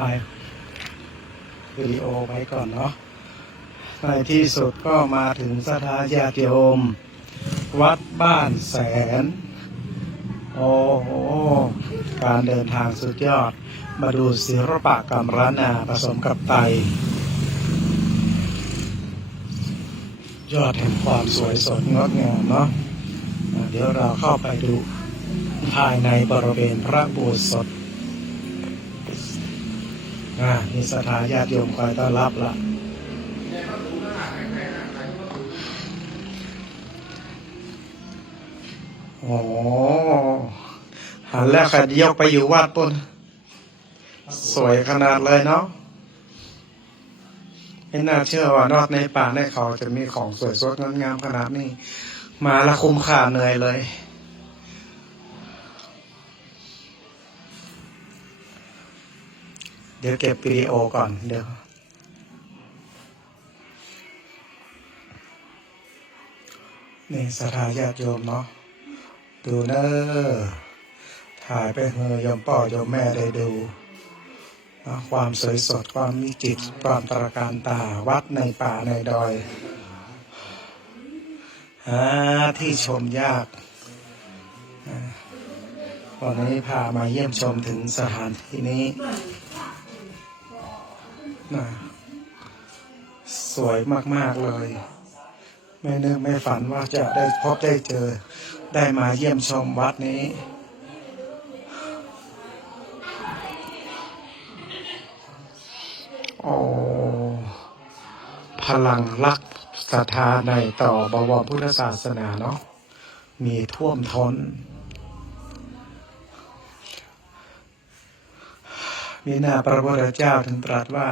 ถ่ายวิดีโอไว้ก่อนเนาะในที่สุดก็มาถึงสถานญาติโยม วัดบ้านแสน โอ้โห การเดินทางสุดยอด มาดูศิลปะกรรมร้านนาผสมกับไต ยอดแห่งความสวยสดงดงามเนาะเดี๋ยวเราเข้าไปดูภายในบริเวณพระบูสด อ่ามีสถานญาติโยมคอยต้อนรับละโอ้หันแล้วขัดยกไปอยู่วัดปนสวยขนาดเลยเนาะไม่น่าเชื่อว่านอกในป่าในเขาจะมีของสวยสดงดงามขนาดนี้ มาและคุ้มค่าเหนื่อยเลย เดี๋ยวเก็บวิดีโอก่อน เดี๋ยว นี่สถานญาติโยมเนาะ ดูเนอถ่ายไปเฮอยมป่อยมแม่ได้ดูนะความสวยสดความวิจิตรความตระการตาวัดในป่าในดอยหาที่ชมยากอ่าวันนี้พามาเยี่ยมชมถึงสถานที่นี้ นะสวยมาก ๆ เลย ไม่นึกไม่ฝันว่าจะได้พบได้เจอ ได้มาเยี่ยมชมวัดนี้ โอ้พลังรักศรัทธาในต่อบวรพุทธศาสนาเนาะมีท่วมท้น มีหน้าพระพุทธเจ้าถึงตรัสว่า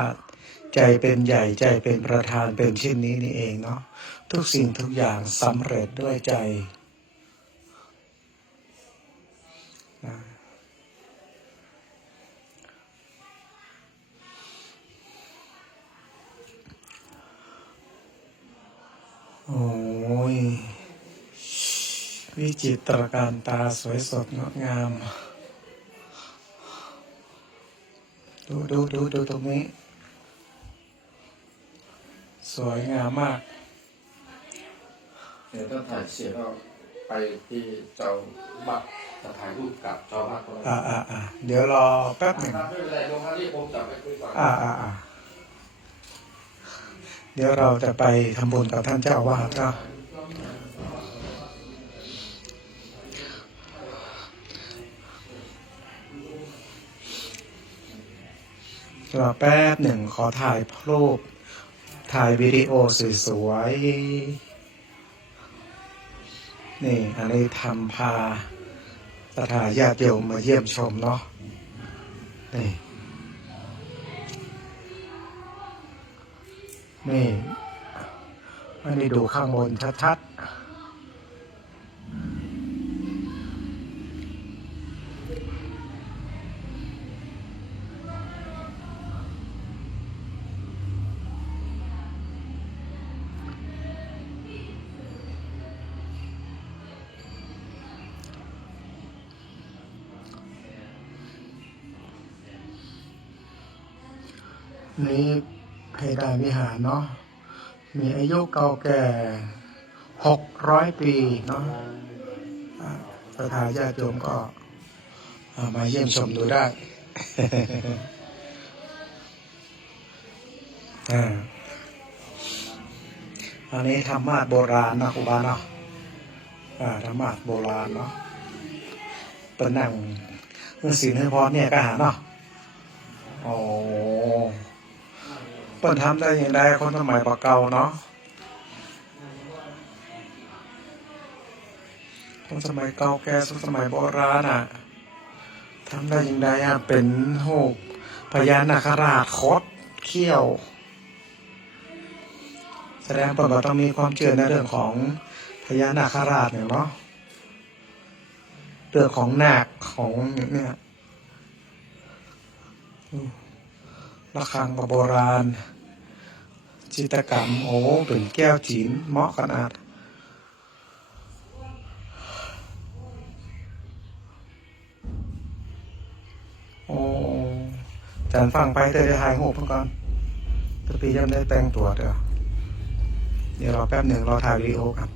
ใจเป็นใหญ่ใจเป็นประธานเป็นเช่นนี้นี่เองเนาะทุกสิ่งทุกอย่างสำเร็จด้วยใจโอ้ย วิจิตรการตาสวยสดงดงาม ดูดูดูดูตรงนี้ สวยงามมาก เดี๋ยวถ้าถ่ายเสร็จก็ไปที่เจ้าบัตรจะถ่ายรูปกับเจ้าบัตรก็ได้อ่าอ่าอ่าเดี๋ยวรอแป๊บหนึ่งครับไม่เป็นไรลงมาที่ผมจะไปคุยก่อนอ่าอ่าอ่าเดี๋ยวเราจะไปทำบุญกับท่านเจ้าอาวาดก็รอแป๊บหนึ่งขอถ่ายรูป ถ่ายวิดีโอสวยๆ นี่ อันนี้ทำพาตถาญาติโยมมาเยี่ยมชมเนาะ นี่ นี่ อันนี้ดูข้างบนชัดๆ นี่เพดานวิหารเนาะมีอายุเก่าแก่หกร้อยปีเนาะอ่าสถานญาติโยมก็มาเยี่ยมชมดูได้อันนี้ธรรมาสโบราณนะครูบาเนาะอ่าธรรมาสโบราณเนาะเป็นนั่งเมื่อศีลให้พรเนี่ยก็หาเนาะโอ้ เปิดทำได้อย่างไรคนสมัยเก่าเนาะคนสมัยเก่าแก่สมัยโบราณอะทำได้อย่างไรอะเป็นหูปพญานาคราชคดเขี้ยว แสดงว่าต้องมีความเชื่อในเรื่องของพญานาคราชเนี่ยเนาะเรื่องของนาคของเนี่ย ระฆังโบราณ จิตกรรมโอ้เป็นแก้วจีนเหมาะขนาดโอ้จันฟังไปเธอได้ถ่ายรูปเพิ่งก่อนตะปียังได้แต่งตัวเด้อเดี๋ยวรอแป๊บหนึ่งรอถ่ายวีดีโอกัน